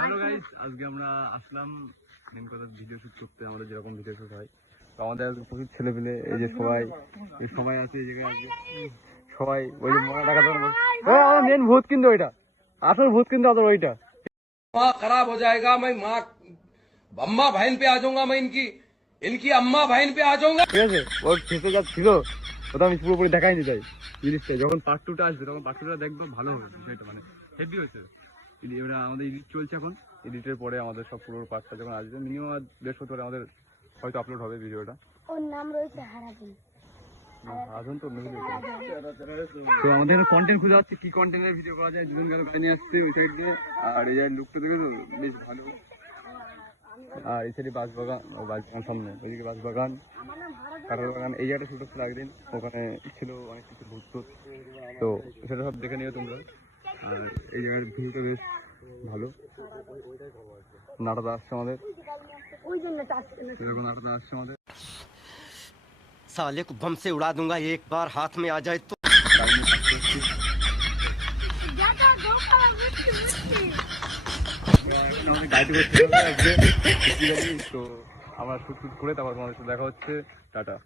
Hello guys, আজকে আমরা আসলাম main কথা ভিডিও শুট করতে। আমাদের যেরকম ভিডিও শুট হয়, তো আমাদের প্রচুর ছেলে পেলে, এই যে সবাই আছে এই জায়গায়। আজকে সবাই ওই যে মনে টাকা আমার মেন ভূত, কিন্তু ওইটা আসল ভূত, কিন্তু আপনার ওইটা माँ खराब हो जाएगा। मैं माँ अम्मा बहन पे आ जाऊंगा। मैं इनकी अम्मा बहन पे आ जाऊंगा। ঠিক আছে। ওর খেতে যা ছিল ওটা আমি পুরোপুরি দেখাইনি, তাই জিনিসটা যখন পার্ট 2টা আসবে তখন পার্ট 2টা দেখবো, ভালো হবে বিষয়টা, মানে হেভি হয়েছে। এবার আমাদের এডিট চলছে এখন, এডিটের পরে আমাদের সব পুরো পার্টটা যখন আসবে মিনিমাম 1.5 পরে আমাদের হয়তো আপলোড হবে ভিডিওটা। ওর নাম রয়েছে হারাধন। তো আমাদের কন্টেন্ট খুঁজে যাচ্ছে, কি কন্টেন্টের ভিডিও করা যায়। দুজন গেল গাড়ি নিয়ে আসছে ওই সাইড দিয়ে, আর এই সাইড লুকটা দেখে তো বেশ ভালো। আর এই সাইডে বাঁশবাগান, সামনে ওইদিকে বাঁশবাগান, কাঁঠাল বাগান, এই জায়গাটা শুট হচ্ছে একদিন। ওখানে ছিল অনেক কিছু ঘুরত, তো সেটা সব দেখে নিও তোমরা। আর এই জায়গার ভিউটা বেশ ভালো। নাটক আসছে আমাদের, নাটক আসছে আমাদের। साले को बम से उड़ा दूंगा एक बार हाथ में आ जाए तो। তো আমরা শুট করে তারপর দেখা হচ্ছে। টাটা।